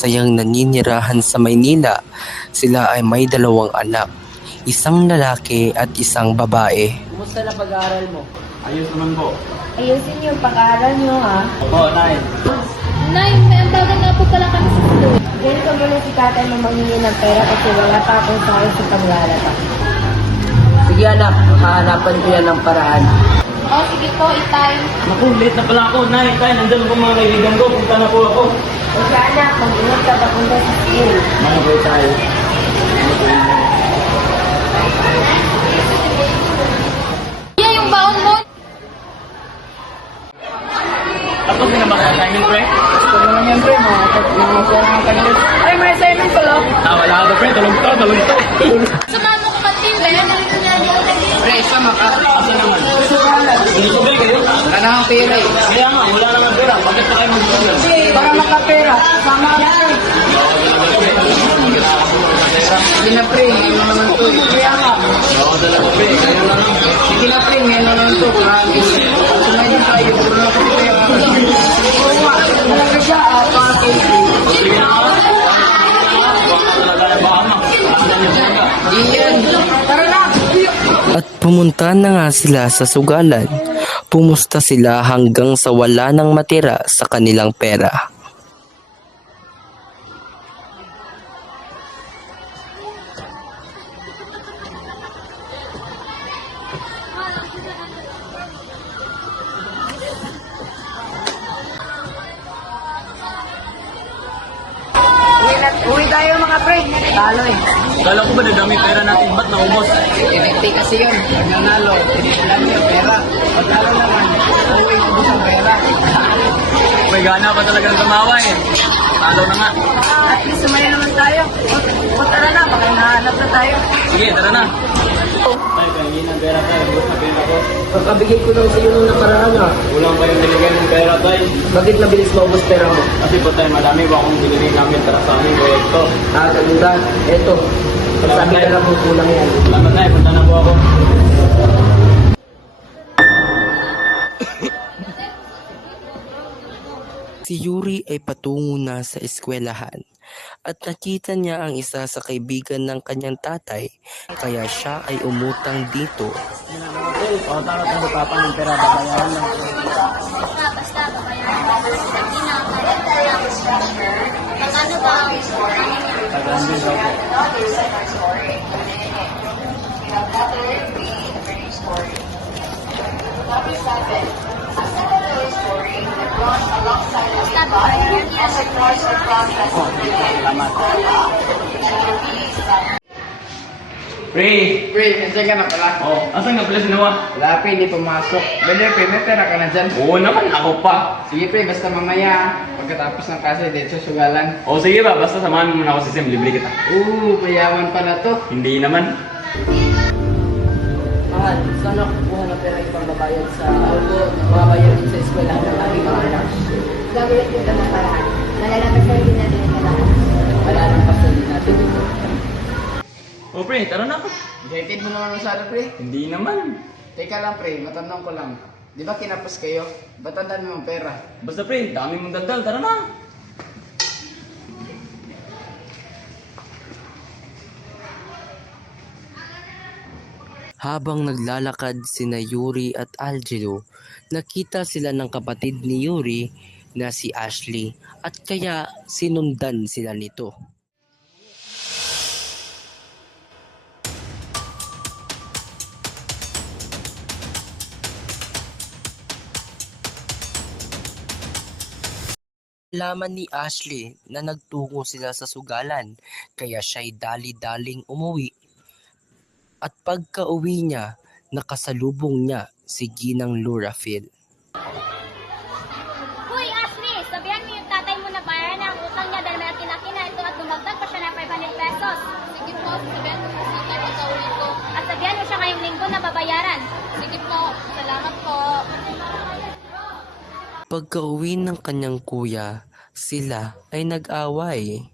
masayang naninirahan sa Maynila. Sila ay may 2 anak, isang lalaki at isang babae. Kumusta na pag-aaral mo? Ayos naman po. Ayusin yung pag-aaral nyo, ha? Opo, Nay. Nay, may ambagan nga po pala kami sa school. Ganito muna si tatay na mangingi ng pera kasi wala pa akong sahod sa paglalaba. Sige anak, hahanapan ko yan ng paraan. Oh, sige po, itay. Naku, late na pala ako, Nay. Kaya nandun po mga kaibigan ko. Punta na po ako. Kasi anak, mag-ingat ka papunta sa school. Manabay tayo. Yan yung baon mo. Tapos na ba sa assignment, pre? Gusto mo naman pre, mga kanil. Ay, may assignment pala. Wala ka, pre. Tulog to. Samahan mo ko kantin, Ben. Pre, sama ka. Asa naman? Susugal kayo? Wala na ang pera eh. Kaya nga, wala naman pera. Bakit pa kayo magsusugal? Para makapera, sama ka. Sige na pre, ngayon na naman to. Kaya nga. Oo, talaga, pre. Kaya na lang. Sige na pre, ngayon na naman to. Sumayin tayo, puro na kasi kaya. Oo nga, malaga siya, pakakay. Sige na ako. Huwag ka talaga na baka ma. Asan niyo talaga? Iyan. Tara na. At pumunta na nga sila sa sugalan. Pumusta sila hanggang sa wala nang matira sa kanilang pera. Uwi tayo mga pre. Talo eh. Kala ko ba nadami pera natin? Ba't naubos? NFT kasi yun. Pag nanalo, alam niyo pera. Pag talo naman, uwi ubos ang pera. May gana pa talagang tumawa eh. Talo na nga. At least sumaya naman tayo. O tara na, baka nahanap na tayo. Sige, tara na. Ay, kaya ng pera tayo. Ubus na pera ko. Pagkabigay ko lang sa iyo nung nakaraan ha. Kulang pa yung binigay ng pera tayo. Bakit mabilis maubos pera mo? Kasi po tayo madami ba akong binigay namin para sa aming proyekto. Kaganda. Eto. Pagsabi ka lang mo kulang yan. Salamat tayo, punta na po ako. Si Yuri ay patungo na sa eskwelahan at nakita niya ang isa sa kaibigan ng kanyang tatay kaya siya ay umutang dito. Pakatara kung papa ng pera, babayaran lang. Basta, babayaran mo. Magkano ba ang Tagandun daw po. Pre! Pre, nandiyan ka na pala. Oh, asan nga pala si Noah? Wala pre, hindi pumasok. Bale pre, may pera ka na dyan. Oo naman, ako pa. Sige pre, basta mamaya. Pagkatapos ng klase, dito sugalan. O sige ba, basta samahan mo muna ako sa Sim, libre kita. Mayaman pa na to. Hindi naman. Mahal, saan ako kukuha ng pera yung pambabayad sa mababayad sa eskwelahan ng aking mga anak? gagawin ko ito ng paraan? Malalabas na rin natin yung kailangan. Wala nang pasalin natin dito. O pre, tara na. Excited mo naman masala pre? Hindi naman. Teka lang pre, matanong ko lang. Di ba kinapos kayo? Ba't ang dami mong pera? Basta pre, dami mong daldal, tara na. Habang naglalakad sina Yuri at Algero, nakita sila ng kapatid ni Yuri na si Ashley at kaya sinundan sila nito. Laman ni Ashley na nagtungo sila sa sugalan kaya siya'y dali-daling umuwi. At pagka-uwi niya, nakasalubong niya si Ginang Lurafil. Hoy, Ashley! Sabihan mo yung tatay mo na bayaran na ang utang niya dahil may kinakina ito at dumagdag pa siya ng 500 pesos. Sige po, sabihan mo sa tatay pagka-uwi ko. At sabihan mo siya ngayong linggo na babayaran. Sige po, salamat po. Pagka-uwi ng kanyang kuya, sila ay nag-away.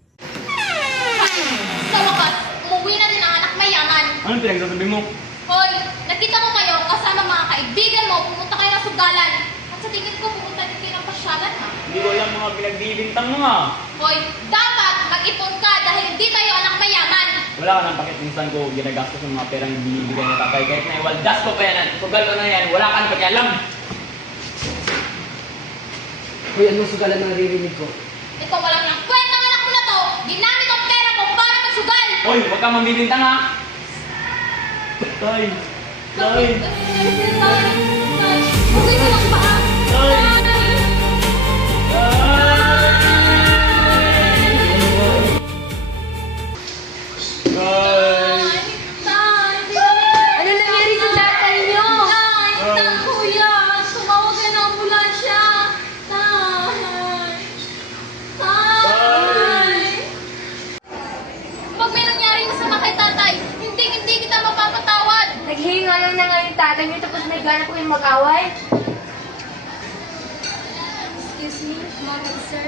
Sa wakas, umuwi na din ang anak mayaman. Anong pinagsasabi mo? Hoy, nakita ko kayo kasama mga kaibigan mo, pumunta kayo ng sugalan. At sa tingin ko, pumunta din kayo ng pasyalan, ha? Hindi ko alam mga pinagbibintang mo nga. Hoy, dapat mag-ipon ka dahil hindi tayo anak mayaman. Wala ka ng pakit minsan ko ginagastos ng mga perang binibigay ng tatay. Kahit na iwaldas ko pa yan. Sugal ko na yan. Wala ka ng pakialam. Hoy, anong sugalan na naririnig ko? Ikaw walang yung kwentang anak mo na to. Ginamit ang pera mo para magsugal. Hoy, huwag kang mambibintang ha. Tay. Tay. Huwag ka lang ba? Ano nangyari sa tatay niyo? Kuya, tumawag ka ng ambulansya. Pag may nangyari masama kay tatay, hindi kita mapapatawad. Naghihinga lang na nga yung tatay niyo tapos nagganap kayong mag-away? Excuse me, moment, sir.